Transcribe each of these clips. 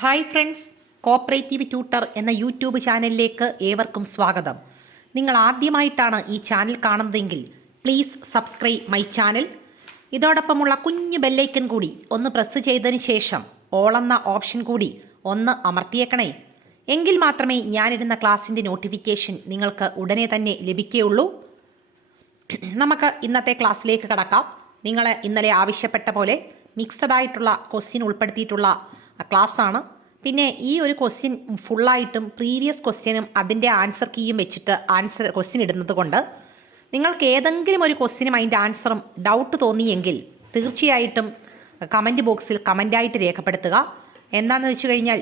Hi friends, cooperative tutor എന്ന YouTube ചാനലിലേക്ക് ഏവർക്കും സ്വാഗതം. നിങ്ങൾ ആദ്യമായിട്ടാണ് ഈ ചാനൽ കാണുന്നതെങ്കിൽ പ്ലീസ് സബ്സ്ക്രൈബ് മൈ ചാനൽ. ഇതോടൊപ്പമുള്ള കുഞ്ഞു ബെല്ലൈക്കൺ കൂടി ഒന്ന് പ്രസ് ചെയ്തതിന് ശേഷം ഓൾ എന്ന ഓപ്ഷൻ കൂടി ഒന്ന് അമർത്തിയേക്കണേ. എങ്കിൽ മാത്രമേ ഞാനിടുന്ന ക്ലാസ്സിൻ്റെ നോട്ടിഫിക്കേഷൻ നിങ്ങൾക്ക് ഉടനെ തന്നെ ലഭിക്കുകയുള്ളൂ. നമുക്ക് ഇന്നത്തെ ക്ലാസ്സിലേക്ക് കടക്കാം. നിങ്ങൾ ഇന്നലെ ആവശ്യപ്പെട്ട പോലെ മിക്സഡ് ആയിട്ടുള്ള ക്വസ്റ്റ്യൻ ഉൾപ്പെടുത്തിയിട്ടുള്ള ക്ലാസ്സാണ്. പിന്നെ ഈ ഒരു ക്വസ്റ്റ്യൻ ഫുള്ളായിട്ടും പ്രീവിയസ് ക്വസ്റ്റ്യനും അതിൻ്റെ ആൻസർ കീയും വെച്ചിട്ട് ക്വസ്റ്റ്യൻ ഇടുന്നത് കൊണ്ട് നിങ്ങൾക്ക് ഏതെങ്കിലും ഒരു ക്വസ്റ്റ്യനും അതിൻ്റെ ആൻസറും ഡൗട്ട് തോന്നിയെങ്കിൽ തീർച്ചയായിട്ടും കമൻറ്റ് ബോക്സിൽ കമൻ്റായിട്ട് രേഖപ്പെടുത്തുക. എന്താണെന്ന് വെച്ച് കഴിഞ്ഞാൽ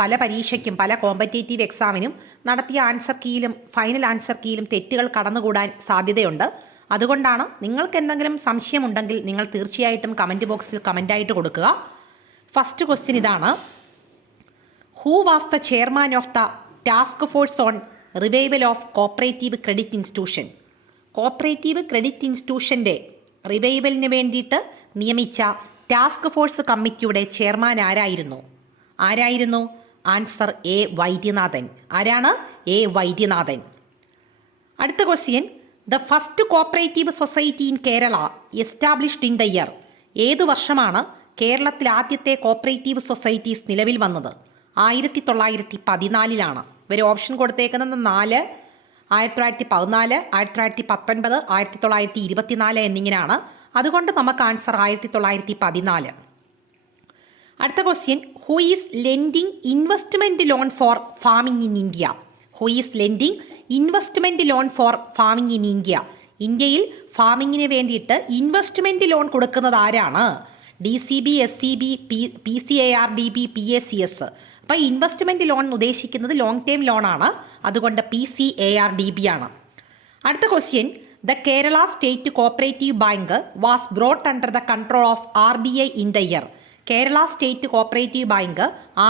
പല പരീക്ഷയ്ക്കും പല കോമ്പറ്റേറ്റീവ് എക്സാമിനും നടത്തിയ ആൻസർ കീയിലും ഫൈനൽ ആൻസർ കീയിലും തെറ്റുകൾ കടന്നുകൂടാൻ സാധ്യതയുണ്ട്. അതുകൊണ്ടാണ് നിങ്ങൾക്ക് എന്തെങ്കിലും സംശയമുണ്ടെങ്കിൽ നിങ്ങൾ തീർച്ചയായിട്ടും കമൻറ്റ് ബോക്സിൽ കമൻ്റായിട്ട് കൊടുക്കുക. ഫസ്റ്റ് ക്വസ്റ്റ്യൻ ഇതാണ്. Who was the chairman of the task force on revival of cooperative credit institution? Cooperative credit ഇൻസ്റ്റിറ്റ്യൂഷൻ്റെ റിവൈവലിന് വേണ്ടിയിട്ട് നിയമിച്ച ടാസ്ക് ഫോഴ്സ് കമ്മിറ്റിയുടെ ചെയർമാൻ ആരായിരുന്നു? Answer A Vaidyanathan. ആരാണ്? എ വൈദ്യനാഥൻ. അടുത്ത question. The first cooperative society in Kerala established in the year? ഏതു വർഷമാണ് കേരളത്തിൽ ആദ്യത്തെ കോപ്പറേറ്റീവ് സൊസൈറ്റീസ് നിലവിൽ വന്നത്? 1914 ഇവർ ഓപ്ഷൻ കൊടുത്തേക്കുന്നത് 4, 1914, 1919, 1924 എന്നിങ്ങനെയാണ്. അതുകൊണ്ട് നമുക്ക് ആൻസർ 1914. അടുത്ത question. Who is lending investment loan for farming in India? Who is lending investment loan for farming in India? ഇന്ത്യയിൽ ഫാമിങ്ങിന് വേണ്ടിയിട്ട് ഇൻവെസ്റ്റ്മെന്റ് ലോൺ കൊടുക്കുന്നത് ആരാണ്? DCB, SCB, PCARDB, PACS. അപ്പോൾ ഇൻവെസ്റ്റ്മെന്റ് ലോൺ ഉദ്ദേശിക്കുന്നത് ലോങ് ടേം ലോൺ ആണ്. അതുകൊണ്ട് PCARDB ആണ്. അടുത്ത question. The Kerala state cooperative bank was brought under the control of RBI in the year? Kerala state cooperative bank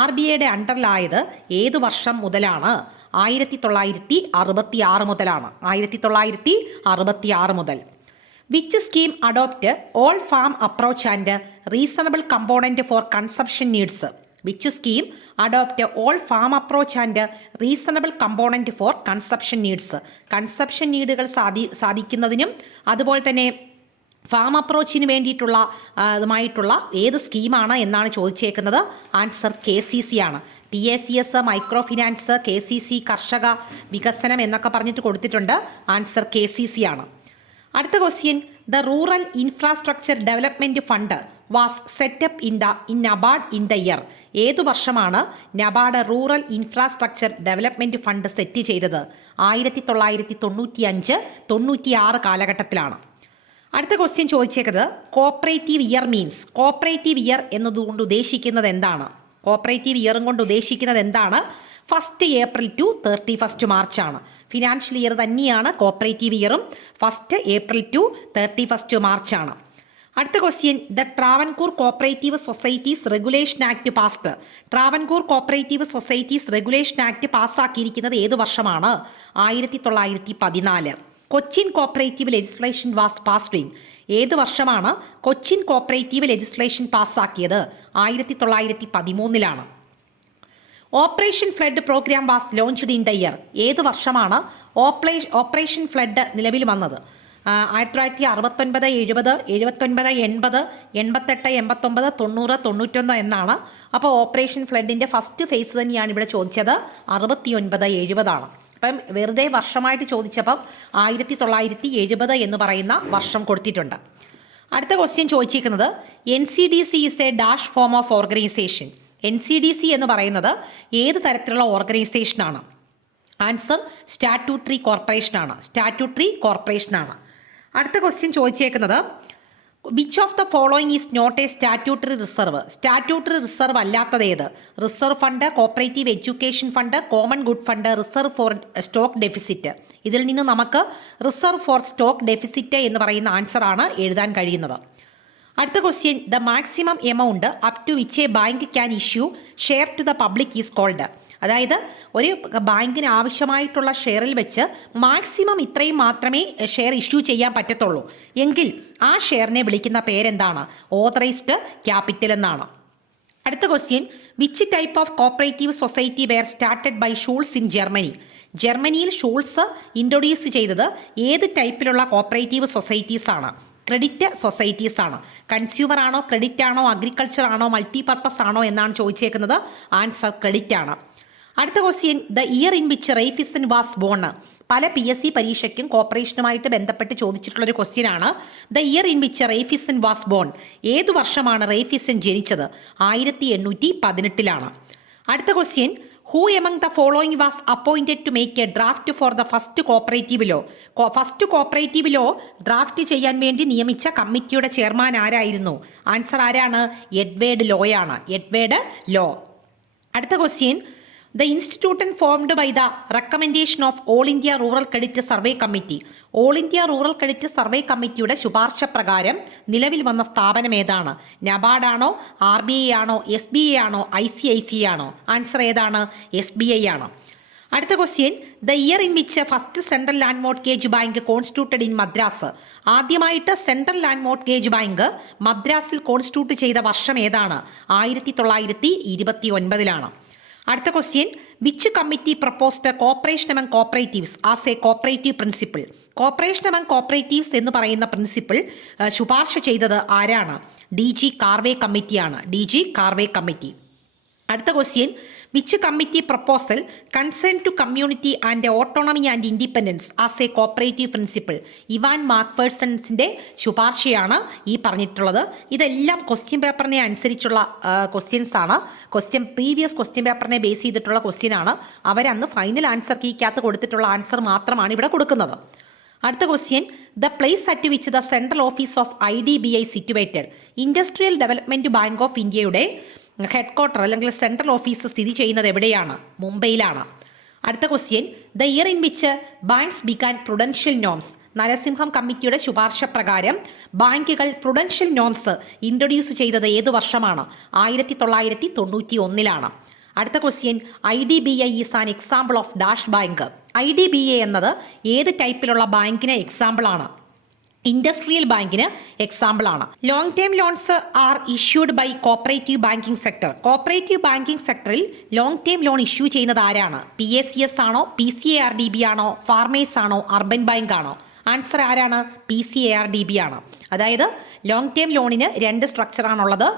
RBIയുടെ അണ്ടറിലായത് ഏതു വർഷം മുതലാണ്? 1966 മുതലാണ്. 1966 മുതൽ. Which scheme adopt all farm approach and reasonable component for consumption needs? Which scheme adopt all farm approach and reasonable component for consumption needs? Consumption നീഡുകൾ സാധിക്കുന്നതിനും അതുപോലെ തന്നെ farm അപ്രോച്ചിന് വേണ്ടിയിട്ടുള്ള ഇതുമായിട്ടുള്ള ഏത് സ്കീമാണ് എന്നാണ് ചോദിച്ചേക്കുന്നത്. ആൻസർ KCC ആണ്. PACS, മൈക്രോ ഫിനാൻസ്, KCC, കർഷക വികസനം എന്നൊക്കെ പറഞ്ഞിട്ട് കൊടുത്തിട്ടുണ്ട്. ആൻസർ KCC ആണ്. അടുത്ത question. The rural infrastructure development fund was set up in NABARD in the year? ഏതു വർഷമാണ് NABARD rural infrastructure development fund set ചെയ്തത്? 1995-96 കാലഘട്ടത്തിലാണ്. അടുത്ത ക്വസ്റ്റ്യൻ ചോദിച്ചേക്കുന്നത് cooperative year means. Cooperative year എന്നതുകൊണ്ട് ഉദ്ദേശിക്കുന്നത് എന്താണ്? കോപ്പറേറ്റീവ് ഇയറും കൊണ്ട് ഉദ്ദേശിക്കുന്നത് എന്താണ്? 1 April to 31 March ആണ്. ഫിനാൻഷ്യൽ ഇയർ തന്നെയാണ് കോപ്പറേറ്റീവ് ഇയറും. 1 April to 31 March ആണ്. അടുത്ത question. The Travancore cooperative societies regulation act passed? Travancore cooperative societies regulation act പാസ്സാക്കിയിരിക്കുന്നത് ഏതു വർഷമാണ്? 1914. Cochin cooperative legislation was passed in? ഏത് വർഷമാണ് കൊച്ചിൻ കോപ്പറേറ്റീവ് ലെജിസ്ലേഷൻ പാസ്സാക്കിയത്? 1913. Operation flood programme was launched in the year? ഏത് വർഷമാണ് ഓപ്പറേഷൻ ഫ്ലഡ് നിലവിൽ വന്നത്? 1969, 70, 79, 80, 88, 89, 90, 91 എന്നാണ്. അപ്പോൾ ഓപ്പറേഷൻ ഫ്ലഡിൻ്റെ ഫസ്റ്റ് ഫേസ് തന്നെയാണ് ഇവിടെ ചോദിച്ചത്. 69, 70 ആണ്. അപ്പം വെറുതെ വർഷമായിട്ട് ചോദിച്ചപ്പം 1970 എന്ന് പറയുന്ന വർഷം കൊടുത്തിട്ടുണ്ട്. അടുത്ത ക്വസ്റ്റ്യൻ ചോദിച്ചിരിക്കുന്നത് NCDC is a dash form of organisation? NCDC എന്ന് പറയുന്നത് ഏത് തരത്തിലുള്ള ഓർഗനൈസേഷനാണ്? ആൻസർ സ്റ്റാറ്റ്യൂട്ടറി കോർപ്പറേഷനാണ്. സ്റ്റാറ്റ്യൂട്ടറി കോർപ്പറേഷനാണ്. അടുത്ത ക്വസ്റ്റ്യൻ ചോദിച്ചേക്കുന്നത് which of the following is not a statutory reserve? Statutory reserve അല്ലാത്തത് ഏത്? Reserve fund, cooperative education fund, common good fund, reserve for stock deficit. ഇതിൽ നിന്ന് നമുക്ക് റിസർവ് ഫോർ സ്റ്റോക്ക് ഡെഫിസിറ്റ് എന്ന് പറയുന്ന ആൻസറാണ് എഴുതാൻ കഴിയുന്നത്. അടുത്ത question. The maximum amount up to which a bank can issue share to the public is called? അതായത് ഒരു ബാങ്കിന് ആവശ്യമായിട്ടുള്ള ഷെയറിൽ വെച്ച് മാക്സിമം ഇത്രയും മാത്രമേ ഷെയർ ഇഷ്യൂ ചെയ്യാൻ പറ്റത്തുള്ളൂ എങ്കിൽ ആ ഷെയറിനെ വിളിക്കുന്ന പേരെന്താണ്? ഓതറൈസ്ഡ് ക്യാപിറ്റൽ എന്നാണ്. അടുത്ത question. Which type of cooperative society were started by Schulze in Germany? ജർമ്മനിയിൽ ഷൂൾസ് ഇൻട്രൊഡ്യൂസ് ചെയ്തത് ഏത് ടൈപ്പിലുള്ള കോപ്പറേറ്റീവ് സൊസൈറ്റീസ് ആണ്? ക്രെഡിറ്റ് സൊസൈറ്റീസ് ആണ്. കൺസ്യൂമർ ആണോ, ക്രെഡിറ്റ് ആണോ, അഗ്രികൾച്ചർ ആണോ, മൾട്ടിപർപ്പസ് ആണോ എന്നാണ് ചോദിച്ചേക്കുന്നത്. ആൻസർ ക്രെഡിറ്റ് ആണ്. അടുത്ത question, the year in which Raiffeisen was born. പല PSC പരീക്ഷയ്ക്കും കോർപ്പറേഷനുമായിട്ട് ബന്ധപ്പെട്ട് ചോദിച്ചിട്ടുള്ളൊരു ക്വസ്റ്റ്യൻ ആണ്. The year in which Raiffeisen was born. ഏതു വർഷമാണ് റെയ്ഫിസൺ ജനിച്ചത്? 1818. അടുത്ത question, who among the following was appointed to make a draft for the first cooperative law? First cooperative law draft ചെയ്യാൻ വേണ്ടി നിയമിച്ച കമ്മിറ്റിയുടെ ചെയർമാൻ ആരായിരുന്നു? ആൻസർ ആരാണ്? എഡ്വേർഡ് ലോയാണ്. Edward law. അടുത്ത question, the institute formed by the recommendation of all India rural credit survey committee. All India rural credit survey കമ്മിറ്റിയുടെ ശുപാർശ പ്രകാരം നിലവിൽ വന്ന സ്ഥാപനം ഏതാണ്? നബാർഡാണോ, RBI ആണോ, SBI ആണോ, ICICI ആണോ? ആൻസർ ഏതാണ്? SBI ആണ്. അടുത്ത question, the year in which first central land mortgage bank constituted in Madras. ആദ്യമായിട്ട് സെൻട്രൽ ലാൻഡ് മോർട്ട്ഗേജ് ബാങ്ക് മദ്രാസിൽ കോൺസ്റ്റിറ്റ്യൂട്ട് ചെയ്ത വർഷം ഏതാണ്? 1929. അടുത്ത question, which committee proposed corporation among cooperatives as a cooperative principle? Corporation among cooperatives എന്ന് പറയുന്ന principle ശുപാർശ ചെയ്തത് ആരാണ്? DG കാർവേ കമ്മിറ്റിയാണ്. DG കാർവേ കമ്മിറ്റി. അടുത്ത question, which committee proposal concern to community and autonomy and independence as a cooperative principle? Ivan മാക്ഫേഴ്സൺസിൻ്റെ ശുപാർശയാണ് ഈ പറഞ്ഞിട്ടുള്ളത്. ഇതെല്ലാം ക്വസ്റ്റ്യൻ പേപ്പറിനെ അനുസരിച്ചുള്ള ക്വസ്റ്റ്യൻസ് ആണ്. പ്രീവിയസ് ക്വസ്റ്റ്യൻ പേപ്പറിനെ ബേസ് ചെയ്തിട്ടുള്ള ക്വസ്റ്റ്യൻ ആണ്. അവരന്ന് ഫൈനൽ ആൻസർ കീക്കകത്ത് കൊടുത്തിട്ടുള്ള ആൻസർ മാത്രമാണ് ഇവിടെ കൊടുക്കുന്നത്. അടുത്ത question, the place at which the central office of IDBI situated. Industrial development bank of ഇന്ത്യയുടെ ഹെഡ് ക്വാർട്ടർ അല്ലെങ്കിൽ സെൻട്രൽ ഓഫീസ് സ്ഥിതി ചെയ്യുന്നത് എവിടെയാണ്? മുംബൈയിലാണ്. അടുത്ത question, the year in which banks began Prudential norms. Narasimham കമ്മിറ്റിയുടെ ശുപാർശ പ്രകാരം ബാങ്കുകൾ പ്രുഡൻഷ്യൽ നോംസ് ഇൻട്രൊഡ്യൂസ് ചെയ്തത് ഏതു വർഷമാണ്? 1991. അടുത്ത question, IDBI is an example of dash bank. IDBI എന്നത് ഏത് ടൈപ്പിലുള്ള ബാങ്കിന് എക്സാമ്പിൾ ആണ്? ഇൻഡസ്ട്രിയൽ ബാങ്കിന് എക്സാമ്പിൾ ആണ്. Long term loans are issued by cooperative banking sector. Cooperative banking സെക്ടറിൽ ലോങ് ടേം ലോൺ ഇഷ്യൂ ചെയ്യുന്നത് ആരാണ്? PACS ആണോ, PCARDB ആണോ, ഫാർമേഴ്സ് ആണോ, അർബൻ ബാങ്ക് ആണോ? ആൻസർ ആരാണ്? PCARDB ആണ്. അതായത് ലോങ് ടേം ലോണിന് രണ്ട് സ്ട്രക്ചറാണുള്ളത്,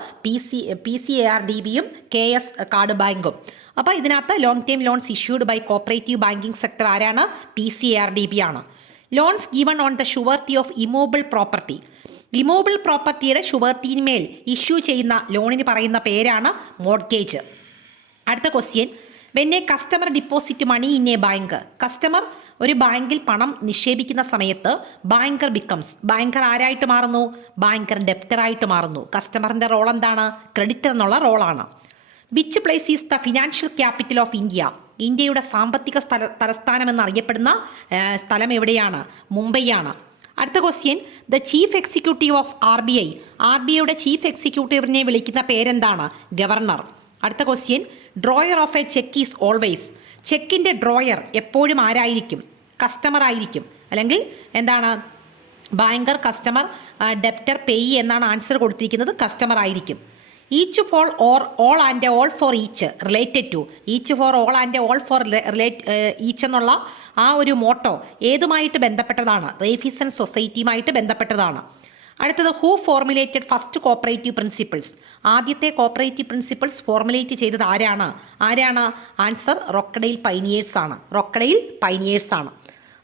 PCARDBയും KS കാർഡ് ബാങ്കും. അപ്പോൾ ഇതിനകത്ത് long term loans issued by cooperative banking sector ആരാണ്? PCARDB ആണ്. Loans given on the surety of immovable property. Immovable പ്രോപ്പർട്ടിയുടെ ഷുവർട്ടിന്മേൽ ഇഷ്യൂ ചെയ്യുന്ന ലോണിന് പറയുന്ന പേരാണ് മോർഗേജ്. അടുത്ത question, when a customer deposit money in a bank. Customer ഒരു ബാങ്കിൽ പണം നിക്ഷേപിക്കുന്ന സമയത്ത് ബാങ്കർ ബിക്കംസ്. ബാങ്കർ ആരായിട്ട് മാറുന്നു? ബാങ്കർ ഡെപ്റ്ററായിട്ട് മാറുന്നു. കസ്റ്റമറിൻ്റെ റോൾ എന്താണ്? ക്രെഡിറ്റർ എന്നുള്ള റോളാണ്. Which place is the financial capital of India. ഇന്ത്യയുടെ സാമ്പത്തിക തലസ്ഥാനം എന്നറിയപ്പെടുന്ന സ്ഥലം എവിടെയാണ്? മുംബൈയാണ്. അടുത്ത question, the chief executive of RBI. RBIയുടെ ചീഫ് എക്സിക്യൂട്ടീവിനെ വിളിക്കുന്ന പേരെന്താണ്? ഗവർണർ. അടുത്ത question, drawer of a cheque is always. ചെക്കിൻ്റെ ഡ്രോയർ എപ്പോഴും ആരായിരിക്കും? കസ്റ്റമർ ആയിരിക്കും. അല്ലെങ്കിൽ എന്താണ്? ബാങ്കർ, കസ്റ്റമർ, ഡെപ്റ്റർ, പേയി എന്നാണ് ആൻസർ കൊടുത്തിരിക്കുന്നത്. കസ്റ്റമർ ആയിരിക്കും. Each for or all and all for each related to. Each for all and all for each എന്നുള്ള ആ ഒരു മോട്ടോ ഏതുമായിട്ട് ബന്ധപ്പെട്ടതാണ്? റെയ്ഫിസൺ സൊസൈറ്റിയുമായിട്ട് ബന്ധപ്പെട്ടതാണ്. അടുത്തത്, who formulated first cooperative principles. ആദ്യത്തെ കോപ്പറേറ്റീവ് പ്രിൻസിപ്പിൾസ് ഫോർമുലേറ്റ് ചെയ്തത് ആരാണ്? ആൻസർ റോക്കഡെയിൽ പൈനിയേഴ്സ് ആണ്.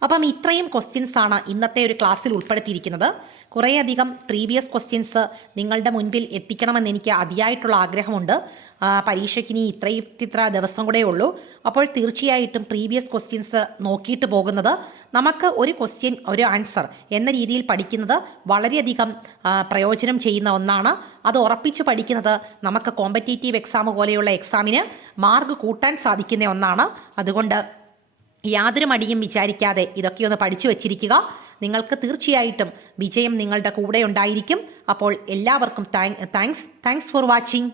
അപ്പം ഇത്രയും ക്വസ്റ്റ്യൻസ് ആണ് ഇന്നത്തെ ഒരു ക്ലാസ്സിൽ ഉൾപ്പെടുത്തിയിരിക്കുന്നത്. കുറേയധികം പ്രീവിയസ് ക്വസ്റ്റ്യൻസ് നിങ്ങളുടെ മുൻപിൽ എത്തിക്കണമെന്ന് എനിക്ക് അതിയായിട്ടുള്ള ആഗ്രഹമുണ്ട്. പരീക്ഷയ്ക്ക് ഇനി ഇത്ര ദിവസം കൂടെ ഉള്ളൂ. അപ്പോൾ തീർച്ചയായിട്ടും പ്രീവിയസ് ക്വസ്റ്റ്യൻസ് നോക്കിയിട്ട് പോകുന്നത്, നമുക്ക് ഒരു ക്വസ്റ്റ്യൻ ഒരു ആൻസർ എന്ന രീതിയിൽ പഠിക്കുന്നത് വളരെയധികം പ്രയോജനം ചെയ്യുന്ന ഒന്നാണ്. അത് ഉറപ്പിച്ച് പഠിക്കുന്നത് നമുക്ക് കോമ്പറ്റേറ്റീവ് എക്സാം പോലെയുള്ള എക്സാമിന് മാർക്ക് കൂട്ടാൻ സാധിക്കുന്ന ഒന്നാണ്. അതുകൊണ്ട് യാതൊരു മടിയും വിചാരിക്കാതെ ഇതൊക്കെ ഒന്ന് പഠിച്ചു വച്ചിരിക്കുക. നിങ്ങൾക്ക് തീർച്ചയായിട്ടും വിജയം നിങ്ങളുടെ കൂടെ ഉണ്ടായിരിക്കും. അപ്പോൾ എല്ലാവർക്കും താങ്ക്സ് ഫോർ വാച്ചിങ്.